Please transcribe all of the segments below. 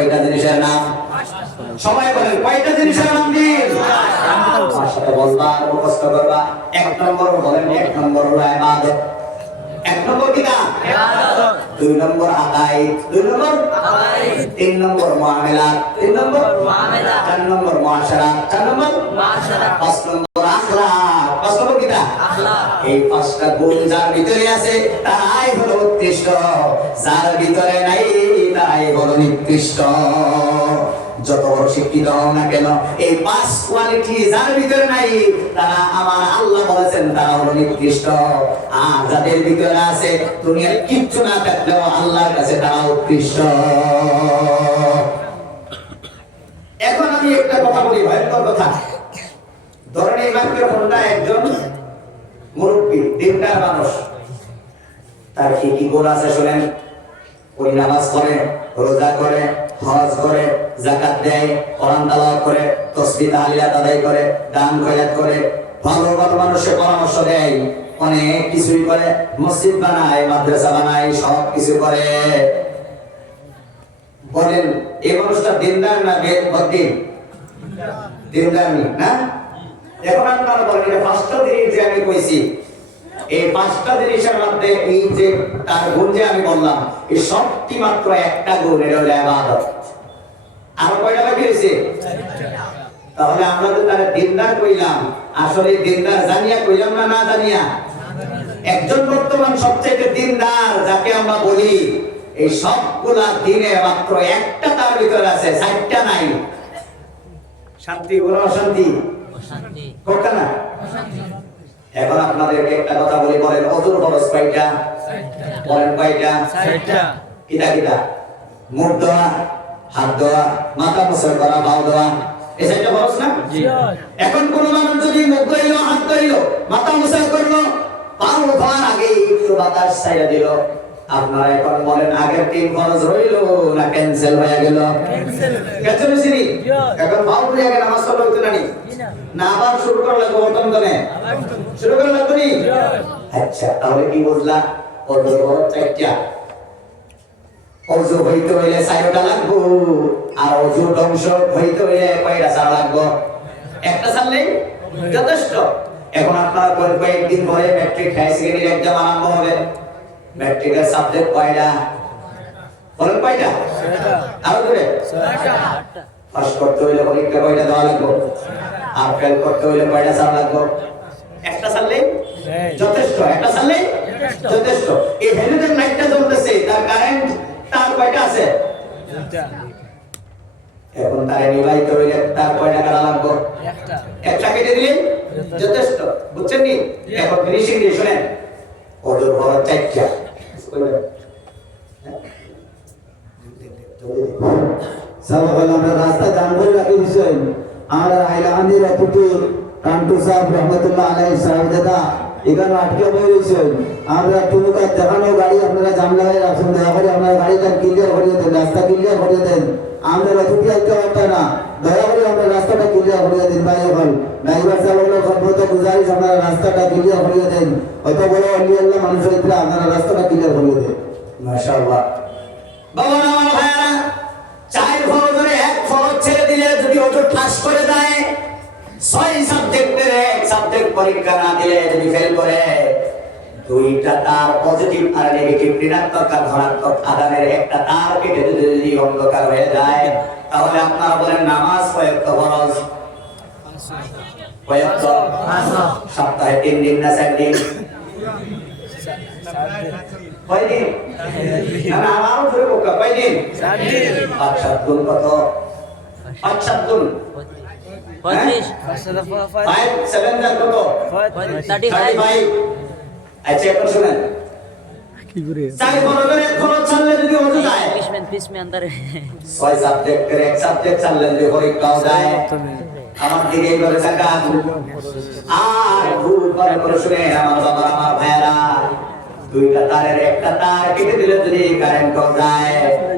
কয়টা জিনিসের নাম? সবাই বলেন কয়টা জিনিসের নাম দিন? আমার সাথে বলবা, মুখস্থ করবা। 1 নম্বর বলেন, 1 নম্বর হলো ইবাদত। 1 নম্বর কি না? ইবাদত। 2 নম্বর আকাইদ, 2 নম্বর আকাইদ। 3 নম্বর মুআমালাত, 3 নম্বর মুআমালাত। 4 নম্বর মুআশারাত, 4 নম্বর মুআশারাত। 5 নম্বর আখলাক, 5 নম্বর কি না? আখলাক। এই 5টা গুণ যার ভিতরে আছে তারাই হলো উৎকৃষ্ট, যার ভিতরে নাই তারাই হলো নিকৃষ্ট। যত বড় শিক্ষিত হও না কেন, এই 5 কোয়ালিটি যার ভিতরে নাই তারা আমার আল্লাহ বলেছেন তারা হলো নিকৃষ্ট। আর যাদের ভিতরে আছে দুনিয়ার কিচ্ছু না থাকলেও আল্লাহর কাছে তারা উৎকৃষ্ট। এখন আমি একটা কথা বলি, ভয়ঙ্কর কথা। ধরেন এই মাইক্রোফোনটা একজন মুরব্বী দিনদার মানুষ, তার কি কি গুণ আছে শুনেন। ওই নামাজ করে, রোজা করে, হজ করে, যাকাত দেয়, কোরআন তেলাওয়াত করে, তাসবিহ তাহলিলাত আদায় করে, দান খয়রাত করে, ভালো ভালো মানুষের পরামর্শ দেয়, অনেক কিছুই করে, মসজিদ বানায়, মাদ্রাসা বানায়, সব কিছু করে। বলেন এই মানুষটা দিনদার না বদ্দিন? দিনদার না? এখন আপনারা বলেন এটা 5টা জিনিস যে আমি কইছি, এই 5টা জিনিসের মধ্যে এই যে তার গুণ যে আমি বললাম, এই সবটি মাত্র একটা গুণ, এটা হলো ইবাদত। আর কয়টা বাকি আছে? তাহলে আমরা তো তার দিনদার কইলাম, আসলে দিনদার জানিয়া কইলাম না, না জানিয়া? একজন বর্তমান সবচেয়ে দিনদার যাকে আমরা বলি, এই সবগুলা দিনে মাত্র একটা তার ভিতরে আছে, 4টা নাই। শান্তি বলো, অশান্তি? অশান্তি কোনটা না? এখন আপনাদেরকে একটা কথা বলি, বলেন ওযুর ফরজ কয়টা? বলেন কয়টা? 6টা। কিটা কিটা? মুখ ধোয়া, হাত ধোয়া, মাথা মুছে করা, পাও ধোয়া, এই 6টা ফরজ না? জি। এখন কোন মানুষ যদি মুখ ধুইলো, হাত ধুইলো, মাথা মুছে করলো, পাও ধোয়ার আগে একটু বাতাস ছাইড়া দিল, আপনারা এখন বলেন আগের 3 ফরজ রইলো না ক্যান্সেল হয়ে গেল? ক্যান্সেল হইছে নি? এখন পাও ধুইয়া গেলে নামাজ পড়া হইতো না নি? না আবার শুরু করা লাগবে, প্রথম দিনে শুরু করা লাগবে নি? আচ্ছা, তাহলে কি বুঝলা? ওযুর ফরজ 4টা। ওযু হইতে হইলে 4টা লাগবে, আর ওযু ধ্বংস হইতে হইলে কয়টা ছাড়া লাগবে? একটা ছাড়লেই যথেষ্ট। এখন আপনারা কয়েকদিন পরে ম্যাট্রিক হাই সেকেন্ডারি এক্সাম আরম্ভ হবে। ম্যাট্রিকের সাবজেক্ট কয়টা? বলেন কয়টা? 6টা। আরো ধরে 6টা। পাস করতে হইলে পরীক্ষা কয়টা দেওয়া লাগবে? আর ফেল করতে হইলে কয়টা ছাড়া লাগবে? একটা ছাড়লেই যথেষ্ট, একটা ছাড়লেই যথেষ্ট। এই হেলুদের লাইটটা জ্বলতেছে, তার কারেন্ট তার কয়টা আছে? 2টা। এখন তারে নিভাইতে হইলে তার কয়টা কাটা লাগবে? একটা। একটা কেটে দিলেই যথেষ্ট, বুঝছেন নি? এখন ফিনিশিং দিয়ে শুনেন, ওযুর ফরজ 4টা। আমরা রাস্তা জাম করে রাখি দিয়েছেন। আমরা হাইলাকান্দির পুতুল কান্টু সাহেব রহমতুল্লাহ আলাইহি সাহেব দাদা এখানে আটকে বলেছেন। আমরা টুমুকা দেখানো গাড়ি আপনারা জাম লাগাই রাখুন, দয়া করে আপনারা গাড়িটা ক্লিয়ার করে দেন, রাস্তা ক্লিয়ার করে দেন। আমরা অতিথি আইতে পারতাম না, দয়া করে আমরা রাস্তাটা ক্লিয়ার করে দেন। ভাই এখন ড্রাইভার সাহেবের খবরটা গুজারিশ, আপনারা রাস্তাটা ক্লিয়ার করে দেন। অত বড় আল্লাহ মানুষ হইতে আপনারা রাস্তাটা ক্লিয়ার করে দেন। মাশাআল্লাহ। বাবা আমার ভাইরা, 4 ফরজের 1 ফরজ ছেড়ে দিলে যদি ওযু ঠাস করে যায়, 6 সাবজেক্টের 1 সাবজেক্ট পরীক্ষা না দিলে যদি ফেল করে, 2টা তার পজিটিভ আর নেগেটিভ, ঋণাত্মক আর ধনাত্মক আদানের একটা তার কেটে যদি অন্ধকার হয়ে যায়, তাহলে আপনারা বলেন নামাজ কয়েকটা ফরজ? কয়েকটা? সপ্তাহে 3 দিন না 4 দিন? কয়দিন? না আরো ধরে বোকা, কয়দিন? 4 দিন। 5-7 গুণ কত? 5-7 গুণ 35 5-7 যার কত? 35। আচ্ছা এখন শুনেন, কি করে 4 ফরজের 1 ফরজ ছাড়লে যদি ওযু যায়, পিসমে আন্দারে 6 সাবজেক্টের 1 সাবজেক্ট ছাড়লে যদি পরীক্ষাও যায়, আমার দিকে এইভাবে তাকান। আর ভুল করে শুনে আমার বাবা আমার ভাইরা, 2টা তারের একটা তার কেটে দিলে যদি কারেন্ট যায়,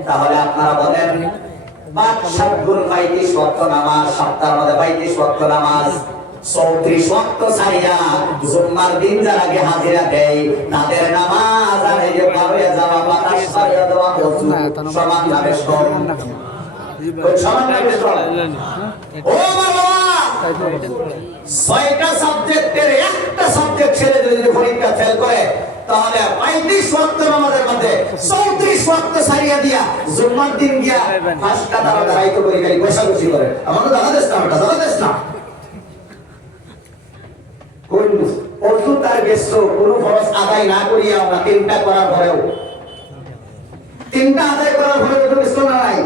তাহলে আপনারা বলেন 5-7 গুণ 35 ওয়াক্ত নামাজ, সপ্তাহের মধ্যে 35 ওয়াক্ত নামাজ, 34 ওয়াক্ত সারিয়া জুম্মার দিন যার আগে হাজিরা দেয় তাদের নামাজ আর এই যে পারে যাওয়া বাতাস সারিয়া দেওয়া ওযু সমান ভাবে সমান। সমানভাবে ও আমার বাবা, 6টা সাবজেক্টের একটা সাবজেক্ট ছেড়ে যদি পরীক্ষা ফেল করে তাহলে 35 ওয়াক্ত নামাজের মধ্যে 34 ওয়াক্ত সারিয়া দিয়া জুম্মার দিন গিয়া 5টা তারা দাঁড়াইতে করি গাড়ি বসাবসি করে। আমার দাদা দেশ না, ওটা দাদা দেশ না। কোন অজু তার ব্যস্ত কোনো ফরজ আদায় না করিয়া আমরা 3টা করার পরেও 3টা আদায় করার পরেও তো ব্যস্ত না নাই।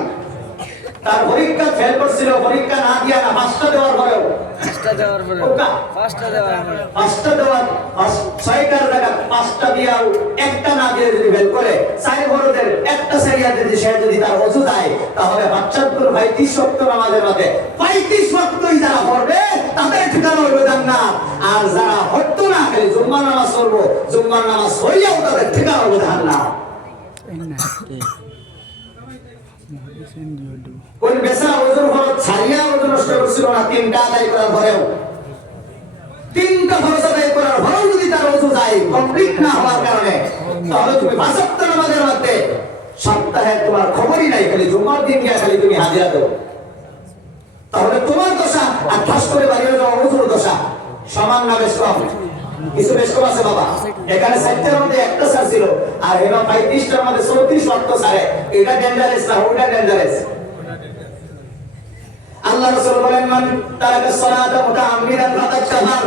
তার পরীক্ষা ফেল করছিল, পরীক্ষা না দিয়া না 5টা দেওয়ার পরেও 6টার জায়গা 5টা দিয়াও একটা না দিয়ে যদি ফেল করে 4 বড়দের একটা সারিয়া যদি সে যদি তার ওযু দেয় তাহলে 35 ওয়াক্ত নামাজের মধ্যে 35 ওয়াক্তই যারা পড়বে তাদের ঠিকানা হবে জান্নাত। আর যারা হতো না খালি জুম্মার নামাজ পড়বো, জুম্মার নামাজ হইয়াও তাদের ঠিকানা হবে জান্নাত। কোন বেসা ওজুর ফরজ ছাড়িয়া ওজু নষ্ট করছিল না 3টা আদায় করার পরেও, 3টা ফরজ আদায় করার পরেও যদি তার ওজু যায় কমপ্লিট না হওয়ার কারণে তাহলে তুমি 5 ওয়াক্ত নামাজের মধ্যে সপ্তাহে তোমার খবরই নাই, খালি জুম্মার দিন গিয়ে খালি তুমি হাজিরা দাও, তাহলে তোমার দশা আর ঠাস করে বাড়িয়ে যাওয়া ওজুর দশা সমান না বেশ কম? কিছু বেশ কম আছে বাবা। এখানে 60টার মধ্যে একটা সার ছিল আর এখানে 35টার মধ্যে 34 ওয়াক্ত সারে। এটা ডেঞ্জারাস না ওটা ডেঞ্জারাস? আল্লাহ রাসূল বলেন মান তারাকা সালাতা মুতাআম্মিদান ফাকাদ কাফার,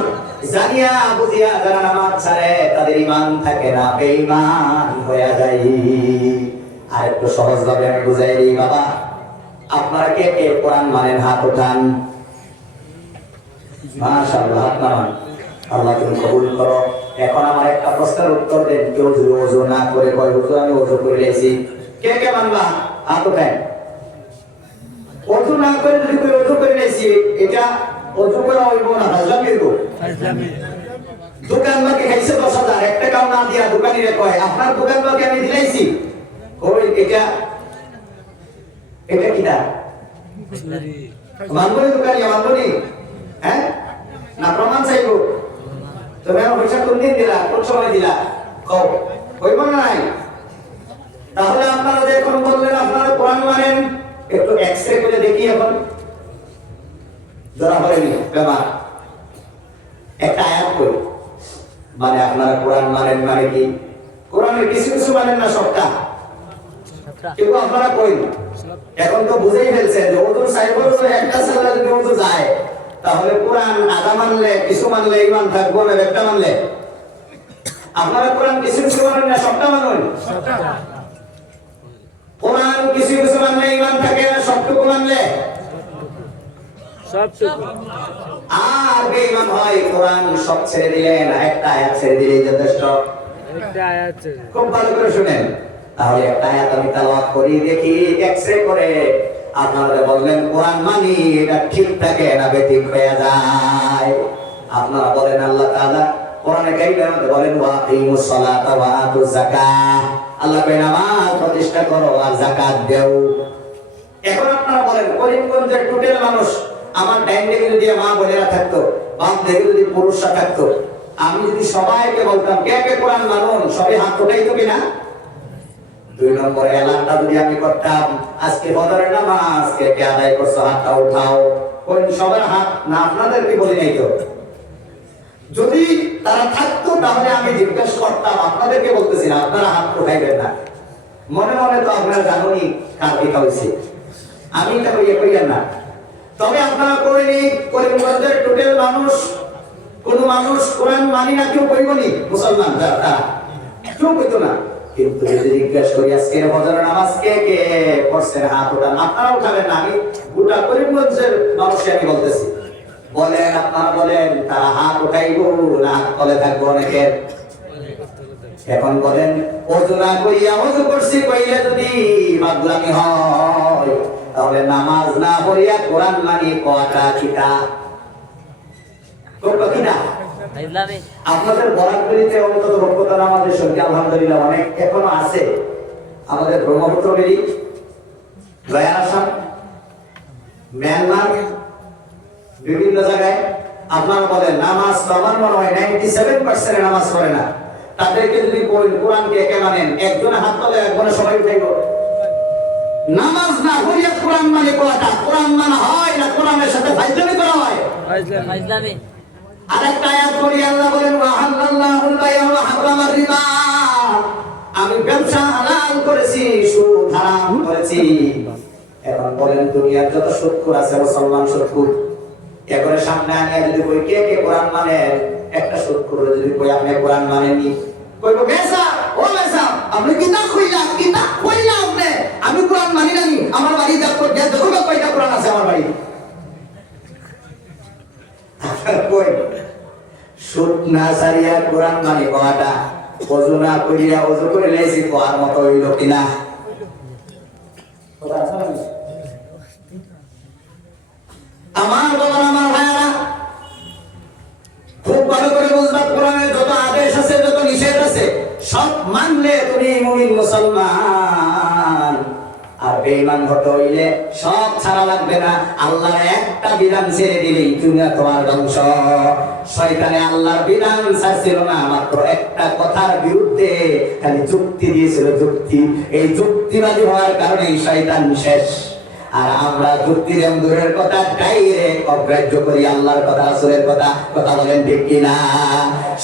জানিয়া বুঝিয়া যারা নামাজ ছাড়ে তাদের ঈমান থাকে না, বেঈমান হয়ে যায়। আর একটু সহজ ভাবে আমি বুঝাই দিই বাবা, আপনারা কে কে কোরআন মানেন হাত উঠান। মাশাআল্লাহ, হাত নামান। আল্লাহ তুমি কবুল করো। এখন আমার একটা প্রশ্নের উত্তর দেন। কেউ যদি ওযু না করে কয় হুজুর আমি ওযু করে লেছি, কে কে মানবা হাত উঠান। ওযু না করে যদি কই ওযু করে লেছি, এটা ওযু করা হইব না, হাজলামি হইব। দোকান বাকি খাইছে 10,000, একটা টাকাও না দিয়া দোকানিরে কয় আপনার দোকান বাকি আমি দিলাইছি, কই এটা এটা কিটা মানবনি দোকানি মানবনি? হ্যাঁ না প্রমাণ চাইবো? তুমি আমার পয়সা কোন দিন দিলা, কোন সময় দিলা, কও হইব না নাই? তাহলে আপনারা যে এখন বললেন আপনারা কোরআন মানেন, একটু এক্সরে করে দেখি। এখন ধরা পড়েনি ব্যাপার, একটা আয়াত কই মানে আপনারা কোরআন মানেন মানে কি? কোরআনের কিছু কিছু মানেন না, সবটা কিন্তু আপনারা কই। এখন তো বুঝেই ফেলছেন যে ওযুর সাইবর একটা সালা যদি ওযু যায় তাহলে কোরআন আধা মানলে কিছু মানলে ঈমান থাকবো না, একটা মানলে। আপনারা কোরআন কিছু কিছু মানেন না, সবটা মানুন। কোরআন কিছু কিছু মানলে ঈমান থাকে না, সবটুকু মানলে সবটুকু। আর বেঈমান হয় কোরআন সব ছেড়ে দিলেন, একটা আয়াত ছেড়ে দিলেই যথেষ্ট। একটা আয়াত খুব ভালো করে শুনেন। তাহলে একটা আয়াত আমি তেলাওয়াত করি দেখি এক্সরে করে আপনারা বলবেন কোরআন মানি এটা ঠিক থাকে না বেঠিক হয়ে যায়। আপনারা বলেন আল্লাহ তাআলা কোরআনে কারীমের মধ্যে বলেন ওয়া আকিমুস সালাতা ওয়া আতুজ যাকাত, আল্লাহ কয় নামাজ প্রতিষ্ঠা করো আর যাকাত দাও। এখন আপনারা বলেন করিমগঞ্জের টোটাল মানুষ আমার ডাইন দিকে যদি মা বোনেরা থাকতো, বাম দিকে যদি পুরুষরা থাকতো, আমি যদি সবাইকে বলতাম কে কে কোরআন মানুন, সবাই হাত উঠাইতো কিনা? 2 নম্বর এলানটা যদি আমি করতাম আজকে ফজরের নামাজ কে কে আদায় করছো হাতটা উঠাও, কোন সবার হাত না আপনাদের কি বলি নাই তো? যদি তারা থাকতো তাহলে আমি জিজ্ঞেস করতাম, আপনাদেরকে বলতেছি না, আপনারা হাত উঠাইবেন না। মনে মনে তো আপনারা জানুনি কার কি হয়েছে, আমি এটা কইয়া না। তবে আপনারা কইনি করিমগঞ্জের টোটাল মানুষ কোন মানুষ কোরআন মানি না কেউ কইবনি, মুসলমান যারা কেউ কইতো না। কিন্তু যদি জিজ্ঞেস করি আজকে ফজরের নামাজ কে কে পড়ছেন হাত উঠান, আপনারা উঠাবেন না। আমি গোটা করিমগঞ্জের মানুষকে আমি বলতেছি, বলেন আপনারা বলেন তারা হাত উঠাইবো না হাত তলে থাকবো অনেকের? এখন বলেন ওযু না করিয়া ওযু করছি কইলে যদি মাগলামি হয় তাহলে নামাজ না পড়িয়া কোরআন মানি কয়টা কিতা করব কিনা? আপনাদের বরাকবিলিতে অন্তত রক্ষতা নামাজের সংখ্যা আলহামদুলিল্লাহ অনেক এখনো আছে। আমাদের ব্রহ্মপুত্র বেরি, গয়া আসাম, মিয়ানমার, বিভিন্ন জায়গায় আপনারা বলেন নামাজ তো আমার মনে হয় 97% নামাজ পড়ে না। তাদেরকে যদি কোরআনকে একে মানেন, একজনে হাত তোলে একজনে সবাই উঠাইব নামাজ না হইয়া কোরআন মানে কোয়াটা, কোরআন মানা হয় না কোরআনের সাথে ফাইজলামি করা হয়। ফাইজলামি। আরেকটা আয়াত পড়ি, আল্লাহ বলেন ওয়া হালাল্লাহুল বাই'a ওয়া হারামার রিবা, আমি ব্যবসা হালাল করেছি, সুদ হারাম করেছি। এখন বলেন দুনিয়ার যত সুদখোর আছে মুসলমান সুদখোর, এবারে সামনে আনিয়া যদি কই কে কে কোরআন মানে, একটা সুদখোর যদি কই আপনি কোরআন মানেননি, কইবো মেসা ও মেসা আপনি কিতাব কইলা আপনি, আমি কোরআন মানি না, আমার বাড়ি দেখো দেখো কয়টা কোরআন আছে আমার বাড়ি। কই সুদ না সারিয়া কোরআন মানে কোয়াটা, ওযু না করিয়া ওযু করে লেছি কোয়ার মতো হইল কিনা? আমার বাবা আমার ভাইরা খুব ভালো করে বুঝবা, কোরআনের যত আদেশ আছে যত নিষেধ আছে সব মানলে তুমি মুমিন মুসলমান, আর বেঈমান হতে হইলে সব ছাড়া লাগবে না। আল্লাহর একটা বিধান ছেড়ে দিলেই দুনিয়া তোমার ধ্বংস। শয়তানে আল্লাহর বিধান ছাড়ছিল না, মাত্র একটা কথার বিরুদ্ধে খালি যুক্তি দিয়েছিল, যুক্তি। এই যুক্তিবাদী হওয়ার কারণে শয়তান শেষ। আর আমরা যুক্তির দূরের কথা ডাইরেক্ট অগ্রাহ্য করি, আল্লাহর কথা রাসূলের কথা বলেন ঠিক কিনা?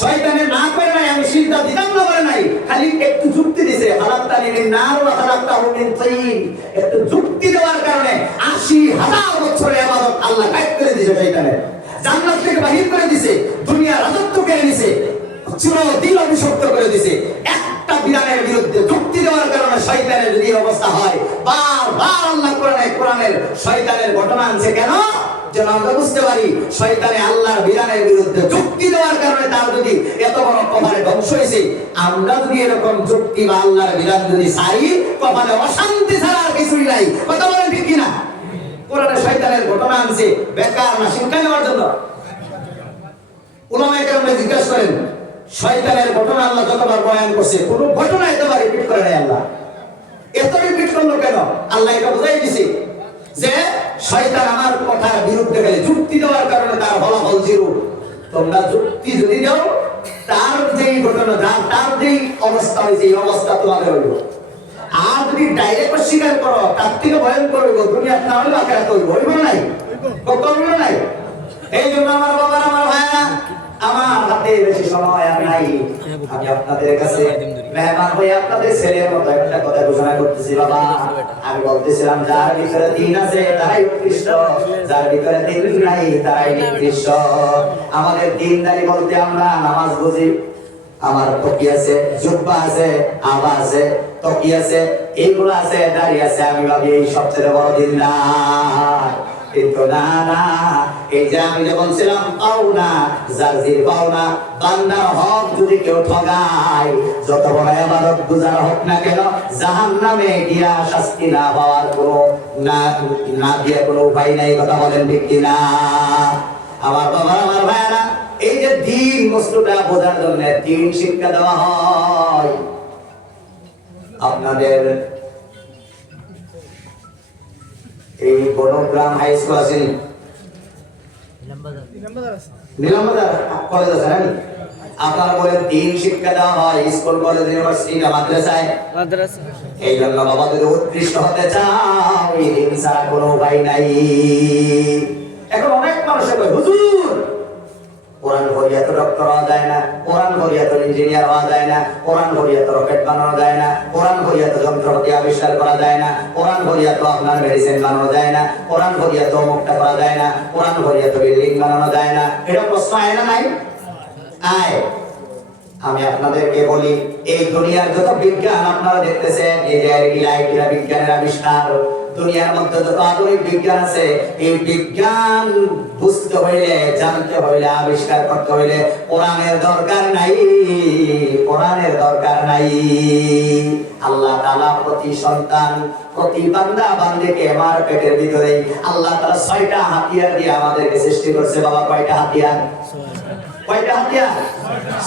শয়তানের না করে নাই, আমি সিজদা দিতাম না বলে নাই, খালি একটু যুক্তি দিছে, হালাকতানি মিন নার ওয়া হালাকতাহু মিন তিন। একটু যুক্তি দেওয়ার কারণে ৮০,০০০ বছরের ইবাদত আল্লাহ গায়েব করে দিয়েছে শয়তানের, জান্নাত থেকে বাহির করে দিয়েছে, দুনিয়ার রাজত্ব কেড়ে নিয়েছে, চিরদিন অভিশপ্ত করে দিয়েছে। একটা বিধানের বিরুদ্ধে যুক্তি দেওয়ার কারণে শয়তানের যদি অবস্থা হয়, বারবার আল্লাহ কোরআনের শয়তানের ঘটনা আনছে কেন? যেন আমরা বুঝতে পারি শয়তানে আল্লাহর বিধানের বিরুদ্ধে যুক্তি দেওয়ার কারণে তার যদি এত বড় কপালে ধ্বংস হয়েছে, আমরা যদি এরকম যুক্তি বা আল্লাহর বিধান যদি চাই, কপালে অশান্তি ছাড়া আর কিছুই নাই। কথা বলেন ঠিক কিনা? কোরআনে শয়তানের ঘটনা আনছে বেকার না শিক্ষা নেওয়ার জন্য। উলামায়ে কেরাম জিজ্ঞাসা করেন, শয়তানের ঘটনা আল্লাহ যতবার বয়ান করছে, কোন ঘটনা এতবার রিপিট করে নাই আল্লাহ, এত রিপিট করলো কেন? আল্লাহ এটা বুঝাই দিছে যে শয়তান আমার কথার বিরুদ্ধে গেলে যুক্তি দেওয়ার কারণে তার ফলাফল জিরো। তোমরা যুক্তি যদি দাও, তার যেই ঘটনা, তার যেই অবস্থা হয়েছে এই অবস্থা তোমাদের হইব। আর যদি ডাইরেক্ট স্বীকার করো, তার থেকে ভয়ঙ্কর হইব, দুনিয়া না হইলে আখিরাত হইব। হইব নাই? কখনো নাই। এই জন্য আমার বাবা আমার ভাইরা, আমার হাতে বেশি সময় আর নাই, আমি আপনাদের কাছে মেহমান হয়ে আপনাদের ছেলের মতো একটা কথা ঘোষণা করতেছি। বাবা, আমি বলতেছিলাম যার ভিতরে দিন আছে তারাই উৎকৃষ্ট, যার ভিতরে দিন নাই তারাই নিকৃষ্ট। আমাদের দিনদারি বলতে আমরা নামাজ বুঝি, আমার টকি আছে, জুব্বা আছে, আবা আছে, টকি আছে, এইগুলো আছে, দাড়ি আছে, আমি ভাবি এই সবচেয়ে বড় দিনদার। কিন্তু না না, এই যে আমি যে বলছিলাম পাওনা, জার্জির পাওনা, বান্দার হক যদি কেউ ঠগায়, যত বড় ইবাদত গুজার হোক না কেন, জাহান্নামে গিয়া শাস্তি না পাওয়ার কোনো না দিয়ে কোনো উপায় নাই। কথা বলেন ঠিক কিনা? আমার বাবা আমার ভাইরা, এই যে দিন বস্তুটা বোঝার জন্য দিন শিক্ষা দেওয়া হয়। আপনাদের এই বনগ্রাম হাই স্কুল আছে, নিলামবাজার কলেজ আছে না? আপনারা বলেন দিন শিক্ষা দেওয়া হয় স্কুল, কলেজ, ইউনিভার্সিটি, মাদ্রাসায়। এই জন্য বাবা যদি উৎকৃষ্ট হতে চাও, এই দিন ছাড়া কোনো উপায় নাই। এখন অনেক মানুষ বলে হুজুর কোরআন পড়িয়া তো ডক্টর হওয়া যায় না, কোরআন পড়িয়া তো ইঞ্জিনিয়ার হওয়া যায় না, কোরআন পড়িয়া তো রকেট বানানো যায় না, কোরআন পড়িয়া তো যন্ত্রপাতি আবিষ্কার করা যায় না, কোরআন পড়িয়া তো আপনার মেডিসিন বানানো যায় না, কোরআন পড়িয়া তো মুক্তা করা যায় না, কোরআন পড়িয়া তো বিল্ডিং বানানো যায় না। এটা প্রশ্ন আয় না নাই? আয়। আমি আপনাদেরকে বলি, এই দুনিয়ার যত বিজ্ঞান আপনারা দেখতেছেন, এই যে লাইট বিজ্ঞানের আবিষ্কার, দুনিয়ার মধ্যে যত আধুনিক বিজ্ঞান আছে, এই বিজ্ঞান বুঝতে হইলে, জানতে হইলে, আবিষ্কার করতে হইলে কোরআনের দরকার নাই, কোরআনের দরকার নাই। আল্লাহ তাআলা প্রতি সন্তান, প্রতি বান্দা বান্দিকে আমার পেটের ভিতরে আল্লাহ তাআলা ৬টা হাতিয়ার দিয়ে আমাদেরকে সৃষ্টি করছে। বাবা কয়টা হাতিয়ার? কয়টা হাতিয়ার?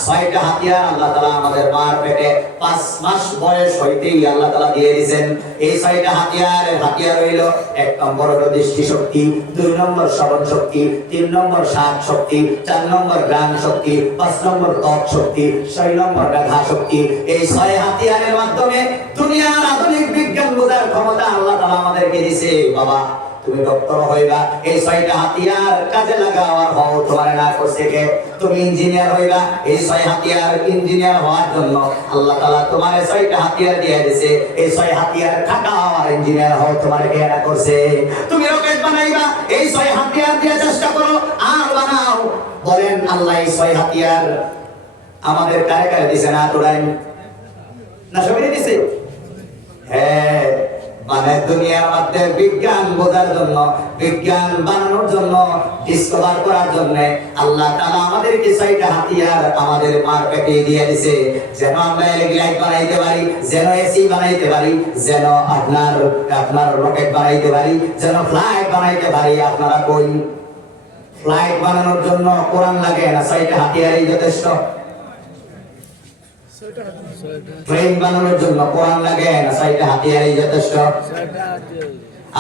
6টা হাতিয়ার আল্লাহ তাআলা আমাদের মার পেটে 5 মাস বয়স হইতেই আল্লাহ তাআলা দিয়ে দিয়েছেন। এই 6টা হাতিয়ার হইল 1 নম্বর হলো দৃষ্টি শক্তি, 2 নম্বর শ্রবণ শক্তি, 3 নম্বর শ্বাস শক্তি, 4 নম্বর ঘ্রাণ শক্তি, 5 নম্বর ত্বক শক্তি, 6 নম্বর মেধা শক্তি। এই 6 হাতিয়ারের মাধ্যমে দুনিয়ার আধুনিক বিজ্ঞান বোঝার ক্ষমতা আল্লাহ তাআলা আমাদেরকে দিয়েছে। বাবা তুমি ডক্টর হইবা, এই 6টা হাতিয়ার কাজে লাগাও, আর হও তোমার না করছে কে? তুমি ইঞ্জিনিয়ার হইবা, এই 6 হাতিয়ার ইঞ্জিনিয়ার হওয়ার জন্য আল্লাহ তাআলা তোমার 6টা হাতিয়ার দিয়ে দিয়েছে। এই 6 হাতিয়ার খাটাও আর ইঞ্জিনিয়ার হও তোমার কে না করছে? তুমি রকেট বানাইবা, এই 6 হাতিয়ার দিয়ে চেষ্টা করো আর বানাও। বলেন আল্লাহ এই 6 হাতিয়ার আমাদের কারে কারে দিয়েছে? না তোরাই না সবাই দিয়েছে? হ্যাঁ, মানে দুনিয়ার মধ্যে বিজ্ঞান বোঝার জন্য, বিজ্ঞান বানানোর জন্য, ডিসকভার করার জন্য আল্লাহ তাআলা আমাদেরকে 6টা হাতিয়ার আমাদের মার পেটে দিয়ে দিয়েছে, যেন আমরা লাইট বানাইতে পারি, যেন এসি বানাইতে পারি, যেন আপনার রকেট বানাইতে পারি, যেন ফ্লাইট বানাইতে পারি। আপনারা কই ফ্লাইট বানানোর জন্য কোরআন লাগে না? 6টা হাতিয়ারই যথেষ্ট। ট্রেন বানানোর জন্য কোরআন লাগে না? 6টা হাতিয়ারই যথেষ্ট।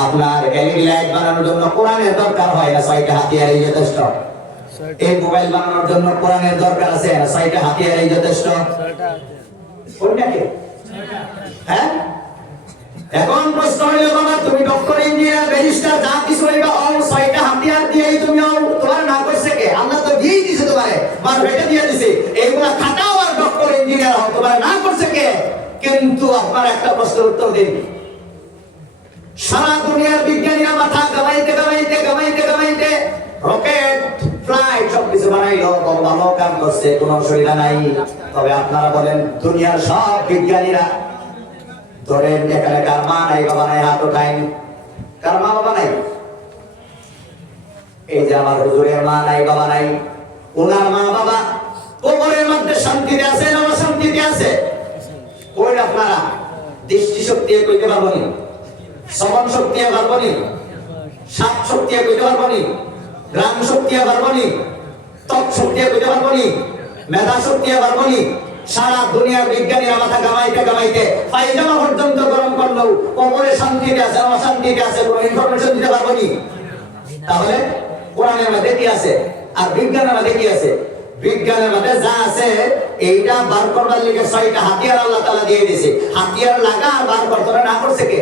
আপনার এলইডি লাইট বানানোর জন্য কোরআনের দরকার হয় না? 6টা হাতিয়ারই যথেষ্ট। এই মোবাইল বানানোর জন্য কোরআনের দরকার আছে না? 6টা হাতিয়ারই যথেষ্ট। কোনটাকে? হ্যাঁ, এখন প্রশ্ন হলো বাবা তুমি ডক্টর, ইঞ্জিনিয়ার, ব্যারিস্টার যা কিছু হইবা, ও 6টা হাতিয়ার দিয়েই তুমি তোমার না করছে কে? আল্লাহ তো দিয়েই দিয়েছে, তোমারে মার পেটে দিয়ে দিয়েছে। এইগুলা খাটাও আর ডক্টর ইঞ্জিনিয়ার হও, তোমার না করছে কে? কিন্তু আপনার একটা প্রশ্নের উত্তর দিন। সারা দুনিয়ার বিজ্ঞানীরা মাথা গামাইতে রকেট, ফ্লাইট সবকিছু বানাইলো, বড় ভালো কাম করছে, কোনো অসুবিধা নাই। তবে আপনারা বলেন দুনিয়ার সব বিজ্ঞানীরা ধরেন এখানে কার মা নাই বাবা নাই? হাত উঠাইন। কার মা বাবা নাই? এই যে আমার হুজুরের মা নাই বাবা নাই, ওনার মা বাবা কবরের মধ্যে শান্তিতে আছে না অশান্তিতে আছে? কই আপনারা দৃষ্টি শক্তি কইতে পারবো নি? শ্রবণ শক্তি পারবো নি? শ্বাস শক্তি কইতে পারবো নি? ঘ্রাণ শক্তি পারবো নি? ত্বক শক্তি কইতে পারবো নি? মেধা শক্তি পারবো নি? সারা দুনিয়ার বিজ্ঞানীরা মাথা গামাইতে পায়জামা পর্যন্ত গরম করলেও কবরে শান্তিতে আছে অশান্তিতে আছে কোনো ইনফরমেশন দিতে পারবো নি? তাহলে কোরআনের মধ্যে কি আছে আর বিজ্ঞানের মধ্যে কি আছে? বিজ্ঞানের মধ্যে যা আছে এইটা বার করবার লিগে 6টা হাতিয়ার আল্লাহ তাআলা দিয়ে দিয়েছে। হাতিয়ার লাগা আর বার করতে না করছে কে?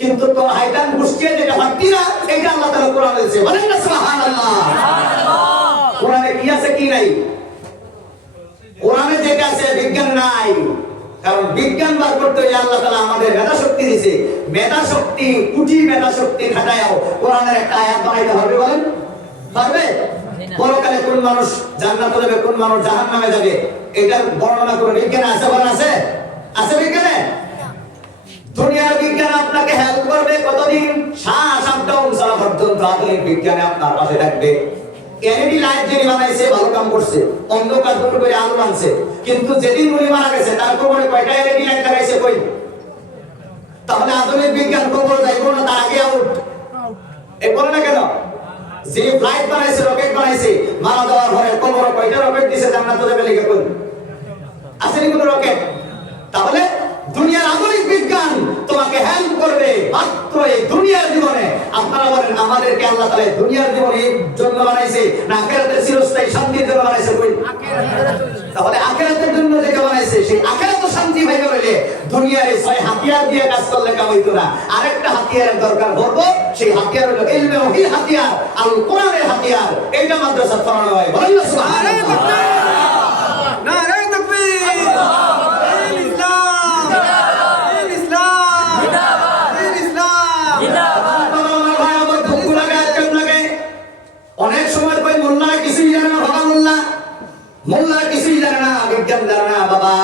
কিন্তু তো হাইটান গুষ্টিয়া যেটা হাতি না, এটা আল্লাহ তাআলা কোরআনে দিয়েছে। বলেন না সুবহানাল্লাহ। কোরআনে কি আছে কি নাই? কোরআনে যেটা আছে বিজ্ঞান নাই, কারণ বিজ্ঞান বার করতে হলে আল্লাহ তাআলা আমাদের মেধা শক্তি দিয়েছে। মেধা শক্তি, কোটি মেধা শক্তি খাটায়ও কোরআনের একটা আয়াত বানাইতে হবে। বলেন পারবে? পরকালে কোন মানুষ জান্নাতে যাবে, কোন মানুষ জাহান্নামে যাবে, এটার বর্ণনা করে বিজ্ঞানে আছে? বলেন আছে? আছে বিজ্ঞানে? দুনিয়ার বিজ্ঞান আপনাকে হেল্প করবে কতদিন? শ্বাস আপ ডাউন সারা পর্যন্ত আধুনিক বিজ্ঞানে আপনার পাশে থাকবে। এলইডি লাইট যিনি বানাইছে ভালো কাম করছে, অন্ধকার দূর করে আলো আনছে, কিন্তু যেদিন উনি মারা গেছে তার কবরে কয়টা এলইডি লাইট লাগাইছে? কই? তাহলে আধুনিক বিজ্ঞান কবর যাইব না, তার আগে আউট। এই বলে না কেন? যে ফ্লাইট বানাইছে, রকেট বানাইছে, মারা যাওয়ার পরে কবরে কয়টা রকেট দিছে জান্নাতে যাবে লিখে? কই আসেনি কোনো রকেট? তাহলে দুনিয়ার আধুনিক বিজ্ঞান তোমাকে হেল্প করবে মাত্র এই দুনিয়ার জীবনে। আপনারা বলেন আমাদেরকে আল্লাহ তাআলা দুনিয়ার জীবনে জন্য বানাইছে না আখিরাতের চিরস্থায়ী শান্তির জন্য বানাইছে? কই? তাহলে আখিরাতের জন্য যেটা বানাইছে সেই আখিরাত শান্তি পাইবে বলে দুনিয়ার এই 6 হাতিয়ার দিয়ে কাজ করলে কাম হইতো না। আরেকটা হাতিয়ারের দরকার পড়বে, সেই হাতিয়ার হলো ইলমে ওহীর হাতিয়ার, আল কোরআনের হাতিয়ার। এইটা মাদ্রাসা পড়ানো হয়। বলেন না সুবহানাল্লাহ। নারে তাকবীর। অনেক সময় কই মোল্লা কিছুই জানে না, বাবা মোল্লা কিছুই জানে না, বিজ্ঞান জানে না। বাবা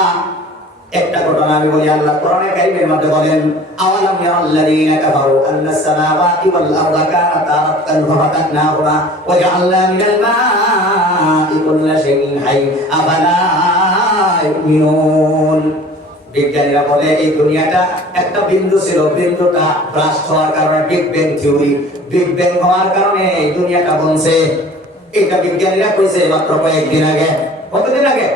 একটা ঘটনা আমি বলি, আল্লাহ কোরআনে কারীমের মধ্যে বলেন আওয়ালাম ইয়াল্লাযীনা কাফারু আন্নাস সামাওয়াতি ওয়াল আরদা কানাতা রাতকান ফাতাকনাহুমা ওয়া জাআলনা মিনাল মা'i কুল্লা শাইইন হাই আফালা ইউমিনুন। বিজ্ঞানীরা বলে এই দুনিয়াটা একটা বিন্দু ছিল, বিন্দুটা ব্রাস্ট হওয়ার কারণে big bang theory, big bang হওয়ার কারণে এই দুনিয়াটা বনছে। এটা বিজ্ঞানীরা কইছে মাত্র কয়েকদিন আগে। কতদিন আগে?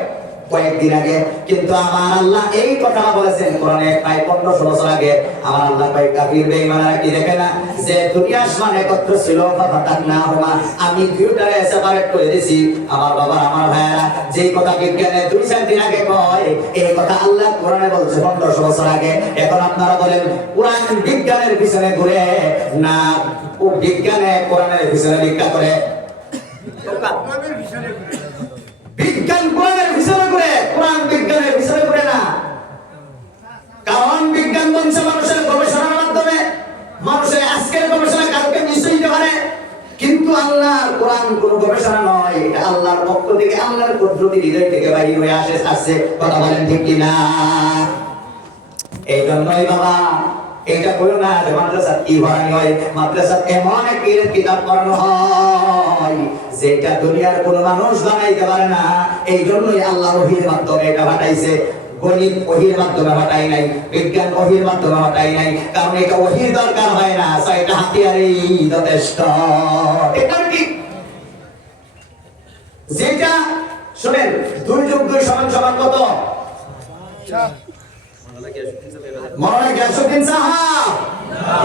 কয়েকদিন আগে। কিন্তু আমার আল্লাহ এই কথা বলেছেন কোরআনে প্রায় 1500 বছর আগে। আমার আল্লাহ কয় কাফির বেঈমানরা কি দেখে না যে দুনিয়া আসমান একত্র ছিল, ফাতাকনাহুমা, আমি দুইটারে সেপারেট করে দিয়েছি। আমার বাবা, আমার ভাইরা, যেই কথা বিজ্ঞানে 2-4 দিন আগে কয়, এই কথা আল্লাহ কোরআনে বলছে 1500 বছর আগে। এখন আপনারা বলেন কোরআন বিজ্ঞানের পিছনে ঘুরে না ও বিজ্ঞানে কোরআনের পিছনে ভিক্ষা করে? বিজ্ঞান কোরআনের পিছনে ঘুরে, কোরআন বিজ্ঞানের পিছনে ঘুরে না। কারণ বিজ্ঞান বলছে মানুষের গবেষণার মাধ্যমে, মানুষের আজকের গবেষণা কালকে নিশ্চয় হতে পারে, কিন্তু আল্লাহর কোরআন কোন গবেষণা নয়। এটা আল্লাহর পক্ষ থেকে, আল্লাহর কুদরতি হৃদয় থেকে বাইরে হয়ে আসছে। কথা বলেন ঠিক কিনা? এই জন্যই বাবা এটা করো না যে মাদ্রাসা কি পড়ানো হয়। মাদ্রাসা এমন এক কিতাব পড়ানো হয় যেটা দুনিয়ার কোনো মানুষ বানাইতে পারে না। এই জন্যই আল্লাহ ওহীর মাধ্যমে এটা পাঠাইছে। গণিত ওহীর মাধ্যমে পাঠাই নাই, বিজ্ঞান ওহীর মাধ্যমে পাঠাই নাই, কারণ এটা ওহীর দরকার হয় না। এটা হাতিয়ারই যথেষ্ট। এটা কি যেটা শুনেন 2 + 2 = কত? মৌলানা গিয়াসউদ্দিন সাহেব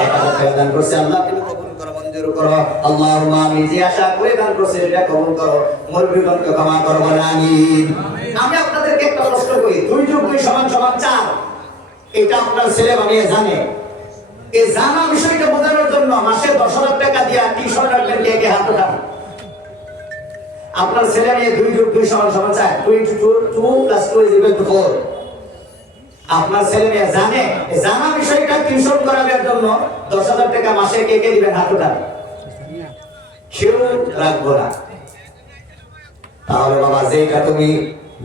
1000 টাকা দান করছে। আল্লাহ তুমি কবুল করো, মঞ্জুর করো। আল্লাহুম্মা আমিন। যে আশা করে দান করছে এটা কবুল করো, মুরব্বিগণকে ক্ষমা করো, বলেন আমিন। আমি আপনাদেরকে একটা প্রশ্ন করি, 2 + 2 = 4, এটা আপনার ছেলে বানিয়ে জানে? এই জানা বিষয়টা বোঝানোর জন্য মাসে 10,000 টাকা দিয়ে টিউশন রাখবেন, কে হাত ওঠান? আপনার ছেলে মেয়ে 2 + 2 = 4, 2 × 2 + 2 = 4। আপনার ছেলে মেয়ে জানে? জানা বিষয়টা টিউশন করানোর জন্য 10,000 টাকা মাসে কে দিবেন? হাত ওঠান। কেউ রাখবো না। তাহলে বাবা যেটা তুমি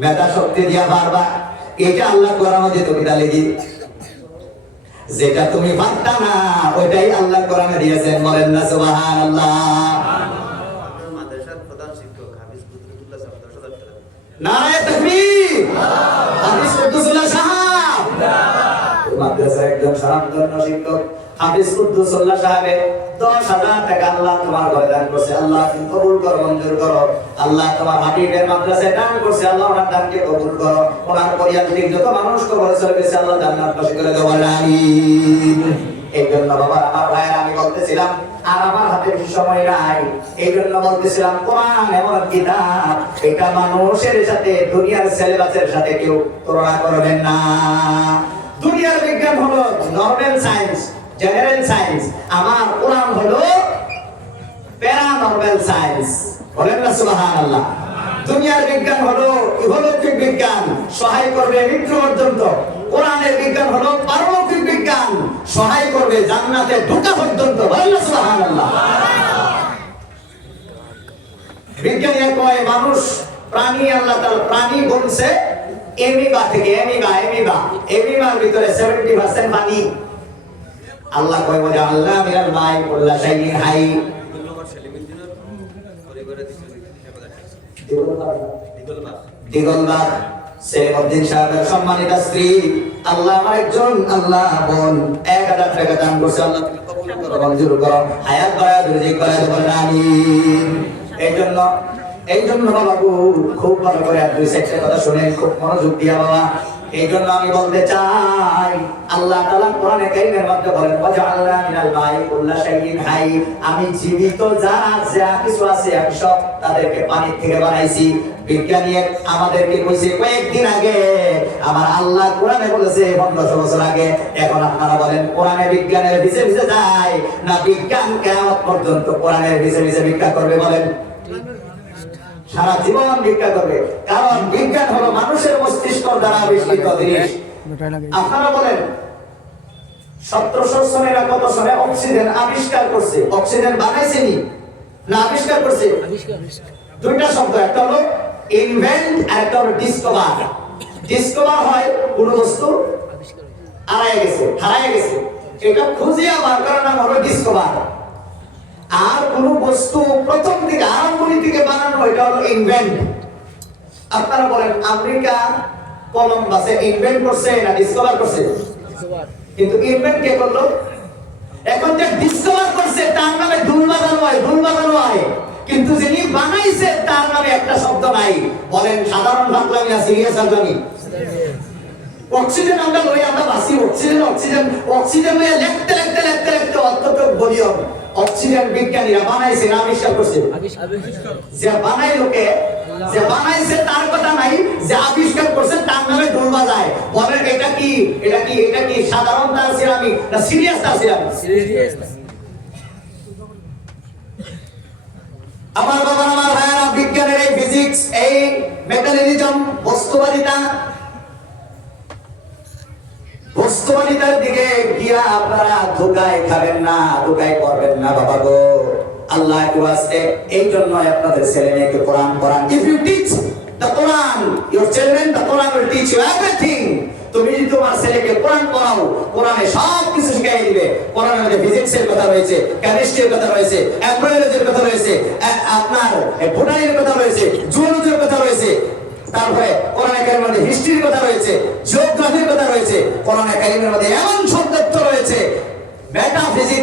মেধা শক্তি দিয়া পারবা, এটা আল্লাহ কোরআনে দিতে বিদা লেগে। যেটা তুমি পারতা না ওইটাই আল্লাহ কোরআনে দিয়েছেন, বলেন না সুবহানাল্লাহ। মাদ্রাসার প্রধান শিক্ষক হাফিজ কুদ্দুসুল্লাহ সাহেব 10,000 টাকা। নারায়ে তাকবীর। হাফিজ কুদ্দুসুল্লাহ সাহেব মাদ্রাসার একজন স্বনামধন্য শিক্ষক হাফিজ কুদ্দুসুল্লাহ সাহেব 10,000 টাকা আল্লাহ তোমার ঘরে দান করছে। আল্লাহ তুমি কবুল করো, মঞ্জুর করো। আল্লাহ তোমার হাবিবের মাদ্রাসায় দান করছে। আল্লাহ ওনার দানকে কবুল করো। ওনার পরিবার থেকে যত মানুষ কবরে চলে গেছে আল্লাহ জান্নাতবাসী করে দাও, আমিন। এই জন্য বাবা, আমার ভাইয়েরা, আমি বলতেছিলাম আর আমার হাতে বেশি সময় নাই, এই জন্য বলতেছিলাম কোরআন এমন কিতাব, এটা মানুষের সাথে, দুনিয়ার সিলেবাসের সাথে কেউ তুলনা করবেন না। দুনিয়ার বিজ্ঞান হলো নরমাল সায়েন্স, জেনারেল সায়েন্স। আমার কোরআন হলো প্যারানরমাল সায়েন্স, বলেন না সুবহানাল্লাহ। দুনিয়ার বিজ্ঞান হলো ইহলৌকিক বিজ্ঞান, সহায় করবে মৃত্যু পর্যন্ত। কোরআনের বিজ্ঞান হলো পারলৌকিক বিজ্ঞান, সহায় করবে জান্নাতে ঢোকা পর্যন্ত, বলেন না সুবহানাল্লাহ। বিজ্ঞানীরা কয় মানুষ প্রাণী, আল্লাহ তাআলা প্রাণী বলছে এমিবা থেকে, এমিবার ভিতরে 70% পানি। আল্লাহ কয় বলে আল্লাহ মিনাল মাই কুল্লা শাইইন হাই। দিগলবাগ সেলিমউদ্দিন সাহেবের সম্মানিত স্ত্রী, আল্লাহ আমার একজন আল্লাহ বোন 1000 টাকা দান করছে। আল্লাহ তুমি কবুল করো, মঞ্জুর করো, হায়াত বাড়ায়, রিজিক বাড়ায়, বলেন আমিন। এই জন্য বাবা খুব ভালো করে 2 সেক্টরের কথা শুনেন, খুব মনোযোগ দিয়া বাবা। এই জন্য আমি বলতে চাই, আল্লাহ তাআলা কোরআনে কারীমের মধ্যে বলেন ওয়াজআলনা মিনাল মাই কুল্লা শাইইন হাই, আমি জীবিত যা কিছু আছে আমি সব তাদেরকে পানি থেকে বানাইছি। বিজ্ঞানী আমাদেরকে কইছে কয়েকদিন আগে, আমার আল্লাহ কোরআনে বলেছে 1500 বছর আগে। এখন আপনারা বলেন কোরআনে বিজ্ঞানের ভিসে ভিসে যায় না বিজ্ঞান কিয়ামত পর্যন্ত কোরআনের ভিসে ভিসে ভিক্ষা করবে? বলেন সারা জীবন ভিক্ষা করবে, কারণ বিজ্ঞান হলো মানুষের মস্তিষ্ক দ্বারা আবিষ্কৃত জিনিস। আপনারা বলেন 1700 সনে না কত সনে অক্সিজেন আবিষ্কার করছে? অক্সিজেন বানাইছেনি না আবিষ্কার করছে? দুইটা শব্দ, একটা হলো ইনভেন্ট আর একটা হলো ডিসকভার। ডিসকভার হয় কোন বস্তু হারায় গেছে, এটা খুঁজিয়া বার করার নাম হলো ডিসকভার। আর কোন বস্তু প্রথম থেকে আরম্ভনি থেকে বানানো, এটা হলো ইনভেন্ট। আপনারা বলেন আমেরিকা কলম্বাসে ইনভেন্ট করছে না ডিসকভার করছে? কিন্তু ইনভেন্ট কে করলো? এখন যে ডিসকভার করছে তার নামে দুল বাজানো হয়, কিন্তু যিনি বানাইছে ভাই বলেন সাধারণ ফাজলামি না সিরিয়াস ফাজলামি? অক্সিজেন আমরা লই, আমরা বাসি অক্সিজেন অক্সিজেন অক্সিজেন লইয়া লিখতে লিখতে লিখতে লিখতে অন্তত বলি হবে অক্সিজেন বিজ্ঞানীরা বানাইছে না আবিষ্কার করছে? যে বানাইলোকে, যে বানাইছে তার কথা নাই, যে আবিষ্কার করছে তার নামে ঢোল বাজায়। বলেন এটা কি, এটা কি, এটা কি সাধারণ তার সিরামিক না সিরিয়াস তার সিরামিক? আমার বাবা আমার ভাইয়ারা, বিজ্ঞানের এই ফিজিক্স, এই মেকানিজম, বস্তুবাদিতা, বস্তুবাদিতার দিকে গিয়া আপনারা ধোকায় খাবেন না, ধোকায় করবেন না বাবা গো। আল্লাহ ওয়াস্তে এই জন্য আপনাদের ছেলে মেয়েকে কোরআন পড়ান। If you teach the Quran your children, the Quran will teach you everything. তুমি যদি তোমার ছেলেকে কোরআন পড়াও, কোরআনে সব কিছু শিখিয়ে দিবে। কোরআনের মধ্যে ফিজিক্সের কথা রয়েছে, কেমিস্ট্রির কথা রয়েছে, এমব্রয়ডারির কথা রয়েছে, আপনার বোটানির কথা রয়েছে, জুওলজির কথা রয়েছে, তারপরে কোরআনে কারিমের মধ্যে হিস্ট্রির কথা রয়েছে, জিওগ্রাফির কথা রয়েছে। কোরআনে কারিমের মধ্যে এমন সব তথ্য রয়েছে, মেটাফিজিক্স